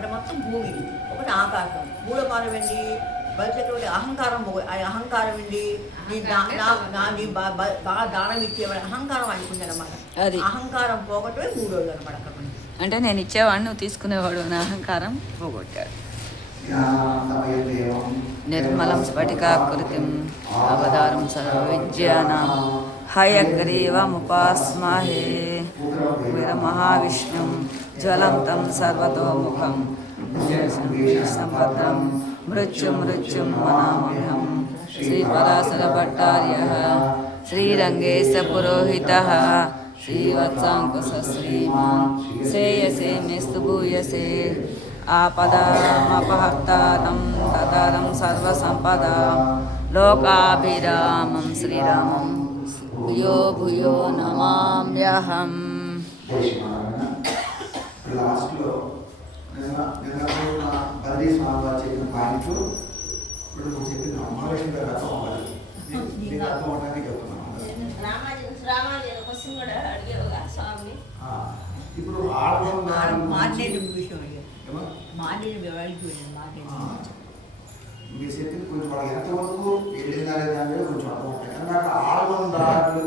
మరి మొత్తం భూమి, ఒకటి ఆకాశం, మూడో పాదం ఏంటి బలిచేటువంటి అహంకారం. అహంకారం ఏంటి బాగా దానం ఇచ్చేవాడు అహంకారం అనుకుంది అనమాట. అహంకారం పోగొట్టమే మూడోది అనమాట. అక్కడ అంటే నేను ఇచ్చేవాడిని నువ్వు తీసుకునేవాడు అని అహంకారం పోగొట్టాడు. నిర్మలం స్ఫటికాకృతిం అవతారం సర్వవిద్యానాం హయగ్రీవముపాస్మహే వీరమహావిష్ణుం జ్వలంతం సర్వతోముఖం సంపదం మృత్యుం మనామహం. శ్రీపరాశర భట్టార్యః శ్రీరంగేశ పురోహితః శ్రీవత్సాంకుశ శ్రీమాన్ శ్రేయసే మేస్తు భూయసే ఆపదామపహర్తారం తతరం సర్వసంపదాం లోకాభిరామం శ్రీరామం భూయో భూయో నమామ్యహం. లాస్ట్లో బద్రీ స్వామివారు చెప్పిన పాయింట్ ఇప్పుడు నువ్వు చెప్పిన మహాలక్ష్మి గారు రథం అవ్వాలి. నీకు అర్థం అవడానికి చెప్తున్నాను. ఇప్పుడు మీరు చెప్పింది కొంచెం వాళ్ళకి ఎంతవరకు వెళ్ళిందా లేదా అనేది కొంచెం అర్థం ఉంటాయి. అన్నాక ఆల్బందారులు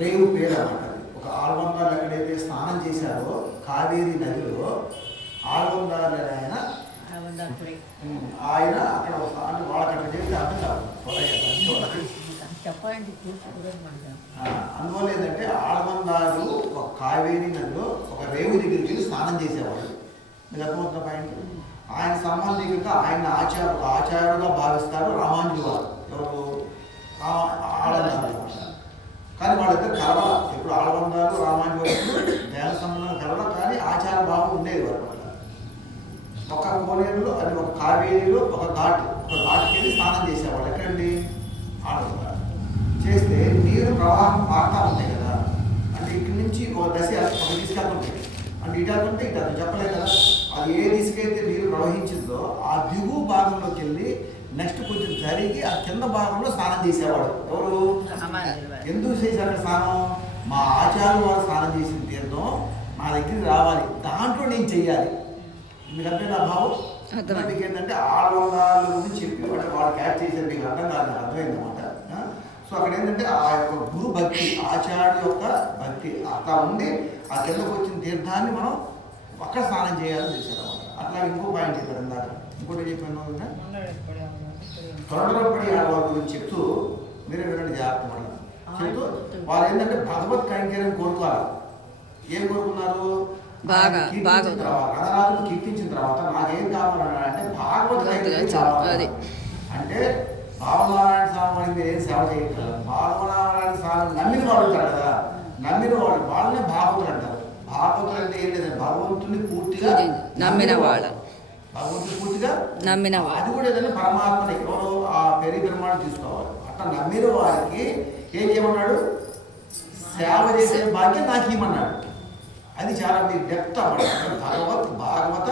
రేవు పేరు అన్నమాట. ఒక ఆల్బందారులు ఎక్కడైతే స్నానం చేశారో కావేరీ నదిలో ఆల్బందారులు ఆయన అక్కడ వాళ్ళకి అట్లా చేస్తే అర్థం కాదు. అందువల్ల ఏంటంటే ఆల్బందారులు ఒక కావేరీ నదిలో ఒక రేవు దగ్గరికి వెళ్ళి స్నానం చేసేవాళ్ళు. మీకు అర్థమవుతున్న పాయింట్. ఆయన సంబంధికంగా ఆయన ఆచారుగా భావిస్తారు రామాంజులు వారు. ఎవరు ఆడబందారు. కానీ వాళ్ళిద్దరు కలవల. ఎప్పుడు ఆడబందారు రామాంజులు దేవ సంబంధం కలవల, కానీ ఆచార భావం ఉండేది వారి పట్ల. ఒక కోనేరులో అది ఒక కావేరీలో ఒక ఘాటుకి వెళ్ళి స్నానం చేసేవాళ్ళు. ఎక్కడండి ఆడబందారు చేస్తే నీరు ప్రవాహం మారుతూ ఉంటాయి కదా. అంటే ఇక్కడి నుంచి ఒక దశ ఒక తీసుకెళ్తుంటాయి. అంటే ఇటు వెళ్తుంటే ఇటు అది చెప్పలేదు కదా. అది ఏ దిశకైతే నీరు ప్రవహించిందో ఆ దిగువ భాగంలోకి వెళ్ళి నెక్స్ట్ కొంచెం జరిగి ఆ కింద భాగంలో స్నానం చేసేవాడు. ఎవరు? ఎందుకు చేశారు స్నానం? మా ఆచార్య వారు స్నానం చేసిన తీర్థం మా దగ్గరికి రావాలి, దాంట్లో నేను చెయ్యాలి. మీకు అర్థం నా భావం. మీకు ఏంటంటే ఆడవాళ్ళ గురించి చెప్పి వాళ్ళు క్యాచ్ చేశారు. మీకు అర్థం కాదు, నాకు అర్థమైందన్నమాట. సో అక్కడ ఏంటంటే ఆ యొక్క గురు భక్తి, ఆచార్య యొక్క భక్తి అట్లా ఉండి ఆ కిందకు వచ్చిన తీర్థాన్ని మనం అక్కడ స్నానం చేయాలని చేశారు అన్నమాట. అట్లా ఇంకో పాయింట్ చెప్పారు ఇందాక. ఇంకోటి చెప్పాను తొండరపడి ఆడవాళ్ళ గురించి చెప్తూ మీరే వినండి జాగ్రత్త పడాలి. చెప్తూ వాళ్ళు ఏంటంటే భగవత్ కైంకర్యం కోరుకోవాలి. ఏం కోరుకున్నారు? రథరాజులు కీర్తించిన తర్వాత నాకేం కావాలన్నాడంటే భాగవత్ కైంకర్యం కావాలి. అంటే భావనారాయణ స్వామి వారికి ఏం సేవ చేయగలరు? భావనారాయణ స్వామి నమ్మిన వాడు ఉంటారు కదా, నమ్మిన వాడు వాళ్ళనే భాగవతులు అంటారు. భాగవతులు అంటే ఏం లేదు, భగవంతుని పూర్తిగా నమ్మిన వాళ్ళు. భగవంతుని పూర్తిగా నమ్మిన అది కూడా ఏదైనా పరమాత్మని ఎవరో ఆ పెరి బ్రహ్మాండం తీసుకోవాలి. అట్లా నమ్మిన వారికి ఏం చేయమన్నాడు? సేవ చేసే భాగ్యం నాకు ఇవ్వమన్నాడు. అది చాలా మీరు డెప్త్ అన్నమాట. భాగవత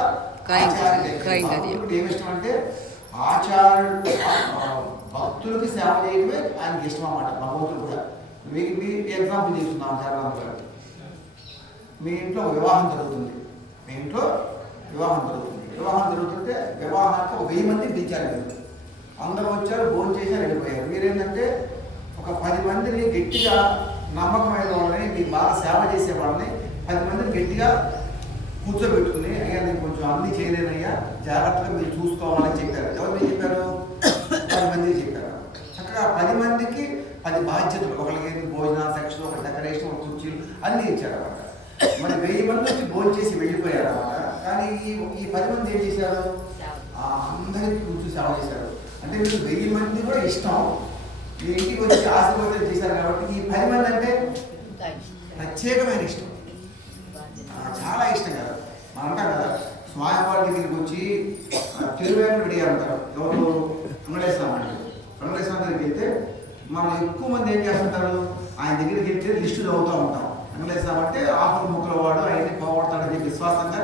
ఏమిష్టం అంటే ఆచార్యుడు భక్తులకి సేవ చేయడమే ఆయనకి ఇష్టం అన్నమాట. భగవంతుడు కూడా మీకు మీ ఎగ్జాంపుల్ తీసుకుందాం. చారణాథ్ గారు మీ ఇంట్లో వివాహం జరుగుతుంది. మీ ఇంట్లో వివాహం జరుగుతుంటే వివాహానికి ఒక 1000 మందిని తెచ్చారు. మీరు అందరూ వచ్చారు, భోజనం చేశారు, వెళ్ళిపోయారు. మీరేంటంటే ఒక 10 మందిని గట్టిగా నమ్మకమైన వాళ్ళని, మీకు బాగా సేవ చేసే వాళ్ళని 10 మందిని గట్టిగా కూర్చోబెట్టుకుని, అయ్యా నేను కొంచెం అన్నీ చేయలేనయ్యా, జాగ్రత్తగా మీరు చూసుకోవాలని చెప్పారు. ఎవరు మీరు చెప్పారు? 10 మందికి చెప్పారు. చక్కగా 10 మందికి 10 బాధ్యతలు, ఒకరికి భోజన సెక్షన్, ఒక డెకరేషన్, ఒక కుర్చీలు అన్నీ ఇచ్చారు అన్నమాట. మరి 1000 మంది వచ్చి భోజనం చేసి వెళ్ళిపోయారు అన్నమాట. కానీ ఈ 10 మంది ఏం చేశారు? అందరికీ కూర్చొని సేవ చేశారు. అంటే మీకు 1000 మంది కూడా ఇష్టం, మీ ఇంటికి వచ్చి ఆశీర్వాదం చేశారు కాబట్టి ఈ 10 మంది అంటే ప్రత్యేకమైన ఇష్టం, చాలా ఇష్టం కదా. మనం అంటాం కదా, స్వామివారి దగ్గరికి వచ్చి తిరువేంకట అడిగారు అంటారు. ఎవరు? వెంకటేశ్వర దగ్గరికి వెళ్తే మనం ఎక్కువ మంది ఏం చేస్తుంటారు? ఆయన దగ్గరికి వెళ్తే లిస్టు చదువుతూ ఉంటాం. వెంకటేశ్వర అంటే ఆకులు ముక్కల వాడు, ఆయన్ని పోగొడతాడని చెప్పి విశ్వాసంగా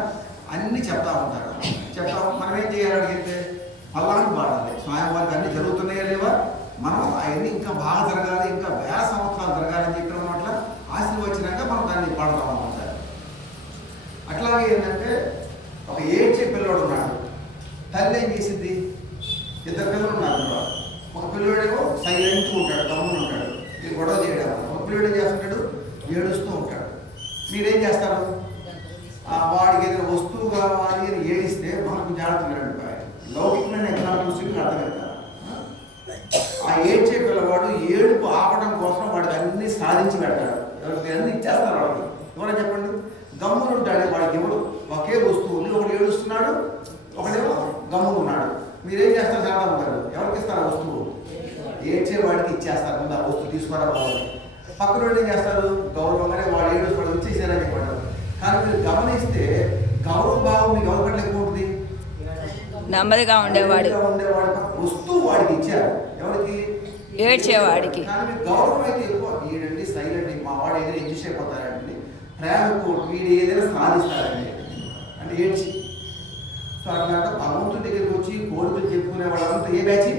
అన్నీ చెప్తా ఉంటారు. మనం ఏం చేయాలి? అడిగితే పల్లానికి పాడాలి. స్వామివారికి అన్నీ జరుగుతున్నాయా లేవా, మనం అవన్నీ ఇంకా బాగా జరగాలి, ఇంకా 1000 సంవత్సరాలు జరగాలని చెప్పిన అట్లా ఆశీర్వచనంగా మనం దాన్ని పాడతాం అన్నమాట. అట్లాగే ఏంటంటే ఒక ఏడ్చే పిల్లవాడు ఉన్నాడు. తల్లి ఏం చేసింది? ఇద్దరు పిల్లలు ఉన్నారు. ఒక పిల్లవాడేమో సైలెంట్గా ఉంటాడు, గమ్మున ఉంటాడు, మీరు గొడవ చేయడం. ఒక పిల్లవాడు ఏం చేస్తుంటాడు? ఏడుస్తూ ఉంటాడు. మీరేం చేస్తారు? వాడికి ఏదైనా వస్తువు కావాలి అని ఏడిస్తే మనకు జాగ్రత్త లౌకికమైన ఎకనామిక్ దృష్టికి అర్థమవుతారు. ఆ ఏడ్చే పిల్లవాడు ఏడుపు ఆపడం కోసం వాడికి అన్ని సాధించి పెడతాడు. ఎవరికి అన్ని ఇచ్చేస్తారు వాడికి. ఎవరైనా చెప్పండి, గమ్మును ఉంటాడు, వాడికి ఎవడు ఒకే వస్తువుని ఒకడు ఏడుస్తున్నాడు, ఒకడేమో గమ్మును ఉన్నాడు. మీరేం చేస్తారు? శారదమ్మ గారు ఎవరికి ఇస్తారు ఆ వస్తువు? ఏడ్చే వాడికి ఇచ్చేస్తారు. ముందు ఆ వస్తువు తీసుకురా పోవాలి. పక్కన వాడు ఏం చేస్తారు? గౌరవంగానే వాడు ఏడు వాడు వచ్చేసారని చెప్పాడు. కానీ మీరు గమనిస్తే గౌరవ భావం మీకు ఎవరి పట్ల ఎక్కువ ఉంటుంది? నెమ్మదిగా ఉండేవాడు, వస్తువు వాడికి ఇచ్చారు. ఎవరికి? ఏడ్చేవాడికి. కానీ మీకు గౌరవం అయితే ఎక్కువ. వీడండి సైలెంట్, మా వాడు ఏదైనా అడ్జస్ట్ అయిపోతారండి, ప్రేమ ఎక్కువ, వీడు ఏదైనా సాధిస్తారండి అంటే ఏడ్చి. సో అట్లా భగవంతుడి దగ్గరికి వచ్చి కోరికలు చెప్పుకునే వాళ్ళంతా ఏ బ్యాచ్?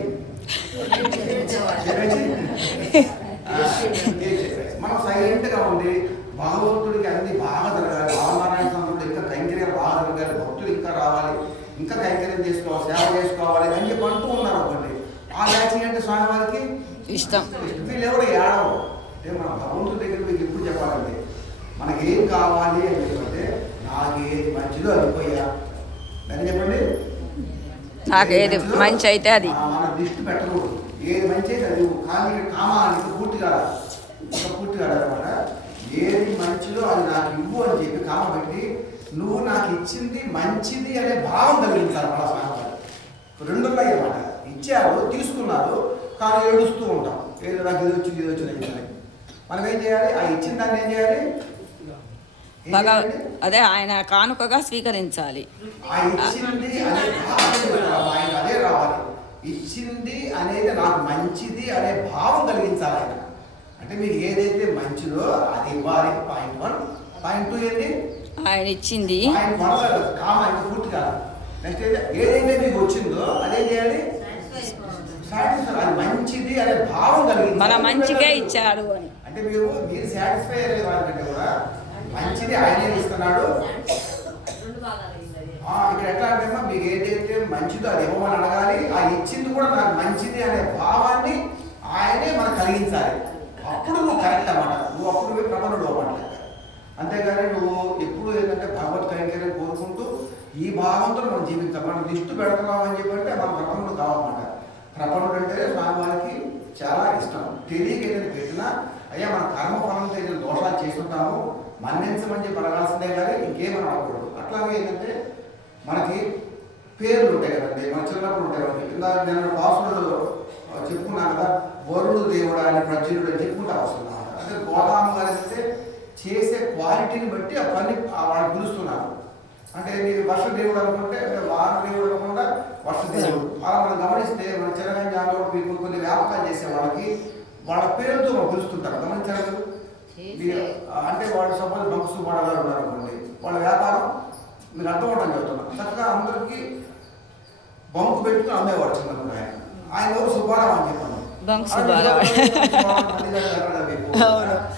మనం సైలెంట్గా ఉండి భగవంతుడికి అన్ని బాగా జరగాలి, రామనారాయణ స్వామి ఇంకా కైంకర్యాలు బాగా జరగాలి, భక్తులు ఇంకా రావాలి, ఇంకా కైంకర్యం చేసుకోవాలి, సేవ చేసుకోవాలి అని చెప్పి అంటూ ఉన్నారు అనుకోండి. ఆ బ్యాచ్ అంటే స్వామివారికి ఇష్టం. వీళ్ళు ఎవరు ఏడవు అంటే మన భగవంతుడి దగ్గర మీకు ఎప్పుడు చెప్పాలంటే మనకి ఏం కావాలి అని చెప్పంటే నాకు ఏది మంచిదో అయిపోయా అని చెప్పండి. నాకు ఏది మంచి అయితే అది. మన దిష్టి పెట్టకూడదు. ఏది మంచి అయితే అది కానీ కామానికి పూర్తిగా అనమాట. ఏది మంచిదో అది నాకు ఇవ్వు అని చెప్పి కామ పెట్టి నువ్వు నాకు ఇచ్చింది మంచిది అనే భావం కలిగించాలి. మన స్వామి రెండు ఉన్నాయి అన్నమాట. ఇచ్చారు, తీసుకున్నారు, కానీ ఏడుస్తూ ఉంటాం. ఏదో నాకు ఇది వచ్చింది, ఇది వచ్చింది. మనం ఏం చేయాలి? ఆ ఇచ్చిన దాన్ని ఏం చేయాలి? అదే ఆయన కానుకగా స్వీకరించాలి. ఆ ఇచ్చింది అనే ఆయన అదే రావాలి. ఇచ్చింది అనేది నాకు మంచిది అనే భావం కలిగించాలి ఆయన. అంటే మీకు ఏదైతే మంచిదో అది ఇవ్వాలి. పాయింట్ 1. పాయింట్ 2 ఏంటి? ఆయన ఇచ్చింది పాయింట్ 1 కామ ఇంకా పూర్తి కాదు. నెక్స్ట్ ఏదైతే మీకు వచ్చిందో అదేం చేయాలి? సాటిస్ఫై. అది మంచిది అనే భావం కలిగింది. మన మంచిగా ఇచ్చాడు అని. అంటే మీరు సాటిస్ఫై అయ్యే వాళ్ళకంటే కూడా మంచిది ఆయనే ఇస్తున్నాడు. ఇక్కడ ఎట్లా అంటే మీకు ఏదైతే మంచిదో అది ఇవ్వమని అడగాలి. ఆ ఇచ్చింది కూడా నాకు మంచిది అనే భావాన్ని ఆయనే మనకు కలిగించాలి. అప్పుడు నువ్వు కరెక్ట్ అన్నమాట. నువ్వు అప్పుడు ప్రబలుడు అన్నమాట. అంతేగాని నువ్వు ఎప్పుడు ఏంటంటే భగవత్ కైంకర్యం కోరుకుంటూ ఈ భావంతో మనం జీవించాలి. మనం దిష్టి పెడుతున్నాం అని చెప్పంటే మనం ప్రపన్నుడు కావాలన్నమాట. ప్రపన్నుడు అంటే స్వామివారికి చాలా ఇష్టం. తెలియక ఏదైనా పెట్టినా అయ్యా మన కర్మఫలంతో ఏదైనా దోషాలు చేస్తుంటాము, మన్నించమని చెప్పి అడగాల్సిందే కానీ ఇంకేమని అడగకూడదు. అట్లాగే ఏంటంటే మనకి పేర్లు ఉంటాయి కదండి, మన చిన్నప్పుడు ఉంటాయి. మనకి ఇలా నేను పాసులు చెప్పుకున్నాను కదా, వరుడు దేవుడు అని ప్రజ్ఞుడు అని చెప్పుకుంటా వస్తున్నాను. అంటే గోదాము గారు అయితే చేసే క్వాలిటీని బట్టి ఆ పని వాళ్ళు పిలుస్తున్నారు. అంటే మీరు వర్ష దేవుడు అనుకుంటే అంటే వార దేవుడు అనుకుంటా వర్ష దేవుడు. అలా మనం గమనిస్తే మన చిరగంజాలో మీకు కొన్ని వ్యాపకాలు చేసే వాళ్ళకి వాళ్ళ పేరుతో మనం పిలుస్తుంటారు. గమనించారు? అంటే వాళ్ళు సపోజ్ బంక్స్ వాడగారు ఉన్నారు అనుకోండి, వాళ్ళ వ్యాపారం మీరు అర్థమవడం చెబుతున్నారు. చక్కగా అందరికీ బంకు పెట్టుకుని అమ్మేవాడు చిన్నప్పుడు. ఆయన ఎవరు? సుబ్బారావు అని చెప్పాను.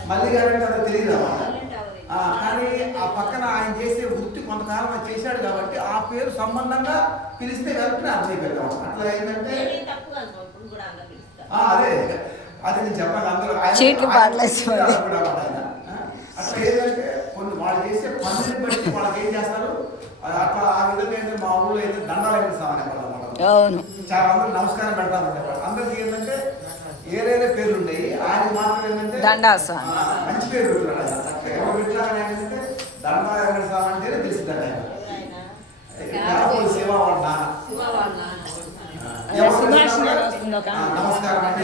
మళ్ళీ గారంటే అది తెలియదు అన్నమాట. కానీ ఆ పక్కన ఆయన చేసే వృత్తి కొంతకాలం ఆయన చేశాడు కాబట్టి ఆ పేరు సంబంధంగా పిలిస్తే వెంటనే అర్థం పెడతాం. అట్లా ఏంటంటే అదే అది నేను చెప్పాలి. అందరూ అట్లా ఏంటంటే కొన్ని వాళ్ళు చేసే పనులు బట్టి వాళ్ళకి ఏం చేస్తారు అట్లా. ఆ విధంగా ఏంటంటే మా ఊళ్ళో అయితే దండాలు వేస్తామని చాలా అందరూ నమస్కారం పెడతారు. అందరికి ఏంటంటే ఏదైనా పేర్లు ఉన్నాయి, ఆయన మాత్రం ఏంటంటే మంచి పేరు పెడుతున్నాడు. ఎవరు పెట్టినా ఏంటంటే దండా వెంకటస్వామి అంటేనే తెలిసిందండి. ఆయన శివ వాళ్ళ నమస్కారం అంటే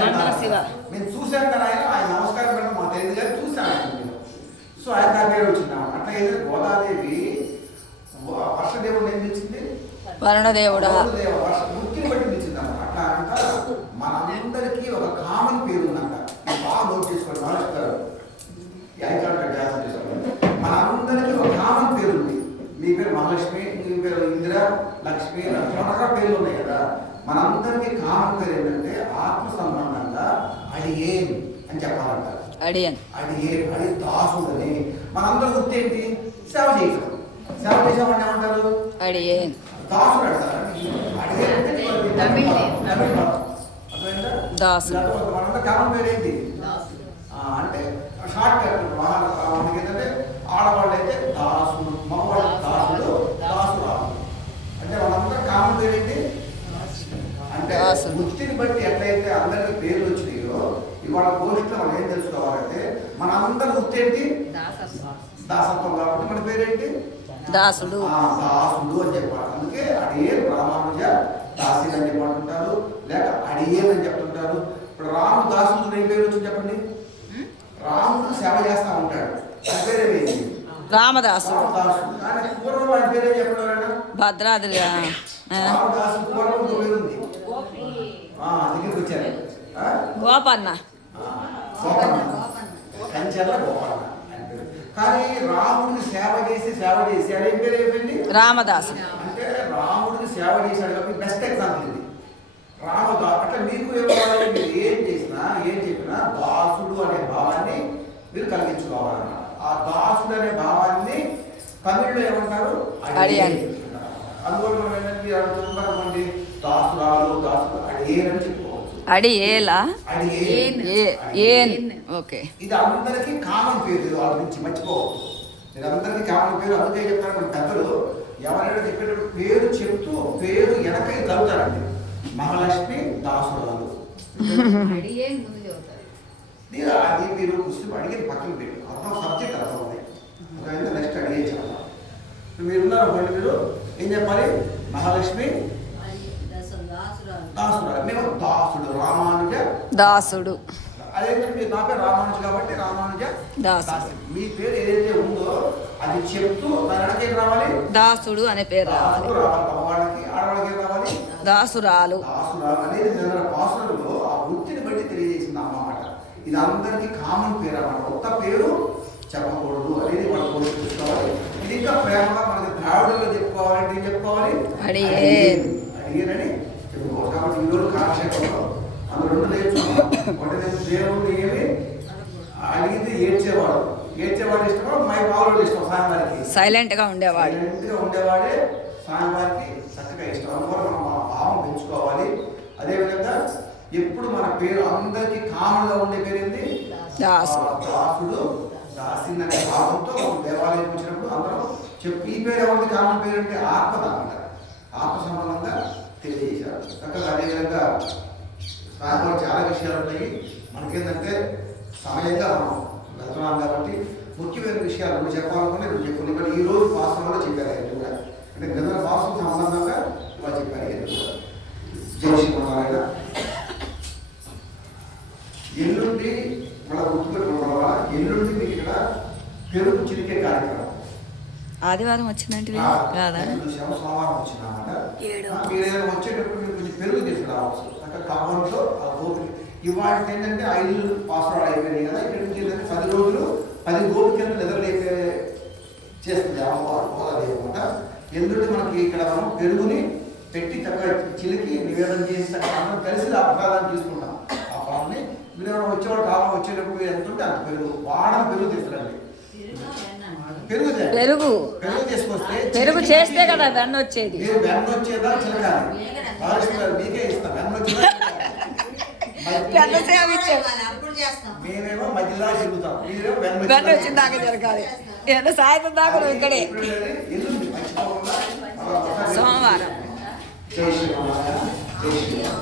నేను చూశాను కదా, ఆయన నమస్కారం పెట్టడం మాకు తెలియదు కానీ చూశాను ఆయన. సో ఆయన నా పేరు వచ్చింది. అట్లా ఏదైతే గోదాదేవి వర్షదేవుడు ఏం తెచ్చింది? వరుణదేవుడు వృత్తిని బట్టి తెచ్చింది అన్నమాట. అట్లా అంట మనందరికీ ఒక కామన్ పేరు ఉందంట. బాగా నోట్ చేసుకోండి, మానేస్తారు. మనందరికీ ఒక కామన్ పేరు ఉంది. మీ పేరు మహాలక్ష్మి, మీ పేరు ఇందిర, లక్ష్మి, రకరకాల పేర్లు ఉన్నాయి కదా. మనందరికీ కామన్ పేరు ఏంటంటే ఆత్మ సంబంధంగా అడియేన్ అని చెప్పాలంట. అడియేన్, అడి దాసుడని. మనందరి వృత్తి ఏంటి? సేవ చేయటం. సేవ చేసేవాడిని ఏమంటారు? అడియేన్. దాసుడు అంటారు. అడిగేన్ అంటే తమిళ్ పదం. అర్థమైందా? దాసుడు. మనంతా కామన్ పేరు ఏంటి? అంటే షార్ట్ కట్ మనకి ఏంటంటే ఆడవాళ్ళు అయితే దాసుడు, మగవాళ్ళు దాసుడు, దాసురాలు. అంటే వాళ్ళందరూ కామన్ పేరు ఏంటి? అంటే వృత్తిని బట్టి ఎట్లయితే అందరికి పేర్లు వచ్చినాయో ఇవాళ గోష్ఠిలో మనం ఏం తెలుసుకోవాలంటే మన అందరి వృత్తి ఏంటి? దాసత్వం. కాబట్టి మన పేరేంటి? దాసుడు. దాసుడు అని చెప్పాలి. అందుకే అడియే రామానుజ దాసి అని చెప్పంటుంటారు, లేక అడియేన్ అని చెప్తుంటారు. ఇప్పుడు రాము దాసుడు ఏం పేరు వచ్చి చెప్పండి. రాముడు సేవ చేస్తా ఉంటాడు, ఆయన పేరేంటి? రామదాసుడు. రామదాసుడు. కానీ పూర్వం వాడి పేరే చెప్పడం భద్రాద్రి. రామదాసు పూర్వం పేరుంది. దగ్గరికి వచ్చారు గోపన్న. కంచెల గోపన్న అని పేరు. కానీ రాముడికి సేవ చేసి అదే పేరు ఏమిటండి? రామదాసు. అంటే రాముడికి సేవ చేశాడు కాబట్టి బెస్ట్ ఎగ్జాంపుల్ ఇది. రామదాసు అంటే మీకు ఏమవ్వాలి? మీరు ఏం చేసినా ఏం చెప్పినా దాసుడు అనే భావాన్ని మీరు కలిగించుకోవాలన్నమాట. ఆ దాసుడు అనే భావాన్ని తమిళ్లో ఏమంటారు? అడియాన్. అందువల్ల మనం ఏంటంటే అడుగుతున్నామండి దాసురాలు, దాసుడు అడియేనని చెప్పుకోవచ్చు. అడియేలా. అడియేన్. ఏన్. ఓకే. ఇది అందరికీ కామన్ పేరు. ఇది వాళ్ళ నుంచి మర్చిపోవచ్చు. ఇది అందరికీ కామన్ పేరు. అందుకే చెప్తారు మన పెద్దలు ఎవరైనా చెప్పేటప్పుడు పేరు చెప్తూ పేరు వెనక కలుగుతారండి. మహాలక్ష్మి దాసురాలు. అది మీరు ముస్లిం అడిగేది పక్కన పేరు అర్థం సబ్జెక్ట్ అర్థం ఉంది. నెక్స్ట్ అడిగే చెప్పాలి. మీరున్నారు వాళ్ళు, మీరు ఏం చెప్పాలి? మహాలక్ష్మి దాసురాలు. మేము దాసుడు రామానుజ దాసుడు. అదేంటే మీరు నా పేరు రామానుజ కాబట్టి రామానుజ దాసు. మీ పేరు ఏదైతే ఉందో అది చెప్తూ దాని వెనకేం రావాలి? దాసుడు అనే పేరు రావాలి. మగవాళ్ళకి ఆడవాళ్ళకి ఏం రావాలి? దాసురాలు. దాసురాలు అనేది భాషలో ఆ వృత్తిని బట్టి తెలియజేసింది అన్నమాట. ఇది అందరికీ కామన్ పేరు అన్నమాట. కొత్త పేరు చెప్పకూడదు అనేది మనం కోరుకోవాలి. ఇది ఇంకా ప్రేమగా మనకి ద్రావిడలో చెప్పుకోవాలంటే ఏం చెప్పుకోవాలి? అడియేన్. అడిగేనని చెప్పుకోవాలి. కాబట్టి ఈరోజు కాలక్షేపంలో అందులో రెండు నేర్చుకున్నాం. ఒకటి దేవుడు ఏమి అడిగితే ఏడ్చేవాడు ఇష్టమో మై బావులు ఇష్టం. సాయంవారికి సైలెంట్ గా ఉండేవాడు. ఉండేవాడే సాయంవారికి చక్కగా ఇష్టం. అందువల్ల మనం మన భావం పెంచుకోవాలి. అదేవిధంగా ఎప్పుడు మన పేరు అందరికీ కామన్గా ఉండే పేరు ఏంటి? దాసుడు, దాసిన్ అనే భావంతో దేవాలయం వచ్చినప్పుడు అందరం చెప్పి ఈ పేరు ఎవరిది కామన్ పేరు అంటే ఆత్మ అంటారు. ఆత్మ సంబంధంగా తెలియజేశారు చక్కగా. అదేవిధంగా సాయంత్రం చాలా విషయాలు ఉన్నాయి. మనకేంటంటే సమయంగా మనం వెళ్తున్నాం కాబట్టి ముఖ్యమైన విషయాలు నువ్వు చెప్పాలనుకుని నువ్వు చెప్పు. ఇక్కడ ఈ రోజు భాషలో చెప్పారు కూడా, అంటే గత భాష సంబంధంగా ఇలా చెప్పారు. జై శ్రీమన్నారాయణ. ఎల్లుండి మళ్ళీ గుర్తుపెట్టుకోవడం వల్ల ఎల్లుండి మీకు ఇక్కడ పెరుగు చిరికే కార్యక్రమం. ఆదివారం వచ్చిందంటే కాదా? సోమవారం వచ్చిందన్నమాట. మీరు ఏదైనా వచ్చేటప్పుడు మీరు కొంచెం పెరుగు తీసుకురావచ్చు. అక్కడ కవ్వంతో ఆ గోపి ఇవాళ ఏంటంటే 5 పాస్వర్డ్ అయిపోయినాయి కదా. ఇక్కడ నుంచి ఏంటంటే 10 రోజులు 10 గోపికలను నిద్రలేపే చేస్తుంది అమ్మవారు అనమాట. ఎందుకంటే మనకి ఇక్కడ మనం పెరుగుని పెట్టి చక్కగా చిలికి నివేదన చేసి అందరం కలిసి ఆ ప్రసాదాన్ని తీసుకుంటాం. ఆ ఫలాన్ని మీరు ఏమైనా వచ్చేవాడు కాలం వచ్చేటప్పుడు ఎంత ఉంటే అంత పెరుగు వాడని పెరుగు తీసుకురండి. పెరుగు తీసుకొస్తే పెరుగు చేస్తే కదా వెన్న వచ్చేది. మీరు వెన్న వచ్చేదా చిలకాలి మీకే ఇస్తాం. వెన్న వచ్చేదా మేమేమో మధ్యలో తిరుగుతాం. మీరేమో వెన్న వచ్చింది దాకా జరగాలి. ఏదో సాయంత్రం దాకా ఇక్కడే. ఎల్లుండి సోమవారం. జై శ్రీరామ. జై శ్రీరామ.